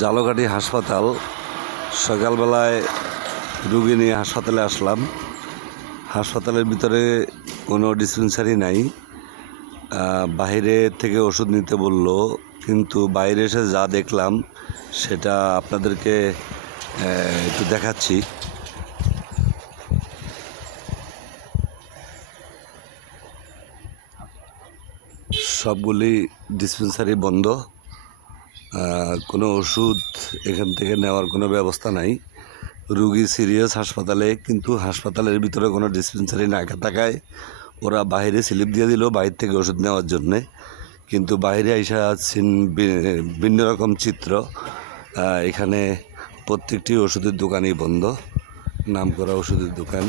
জালকাঠি হাসপাতাল। সকালবেলায় রুগী নিয়ে হাসপাতালে আসলাম। হাসপাতালের ভিতরে কোনো ডিসপেন্সারি নাই। বাইরে থেকে ওষুধ নিতে বলল, কিন্তু বাইরে এসে যা দেখলাম, সেটা আপনাদেরকে একটু দেখাচ্ছি। সবগুলি ডিসপেন্সারি বন্ধ। কোনো ওষুধ এখান থেকে নেওয়ার কোনো ব্যবস্থা নাই। রুগী সিরিয়াস হাসপাতালে, কিন্তু হাসপাতালের ভিতরে কোনো ডিসপেন্সারি না থাকায় ওরা বাইরে স্লিপ দিয়ে দিল বাইরে থেকে ওষুধ নেওয়ার জন্যে। কিন্তু বাইরে আইসা ভিন্ন রকম চিত্র। এখানে প্রত্যেকটি ওষুধের দোকানই বন্ধ নাম করা ওষুধের দোকান।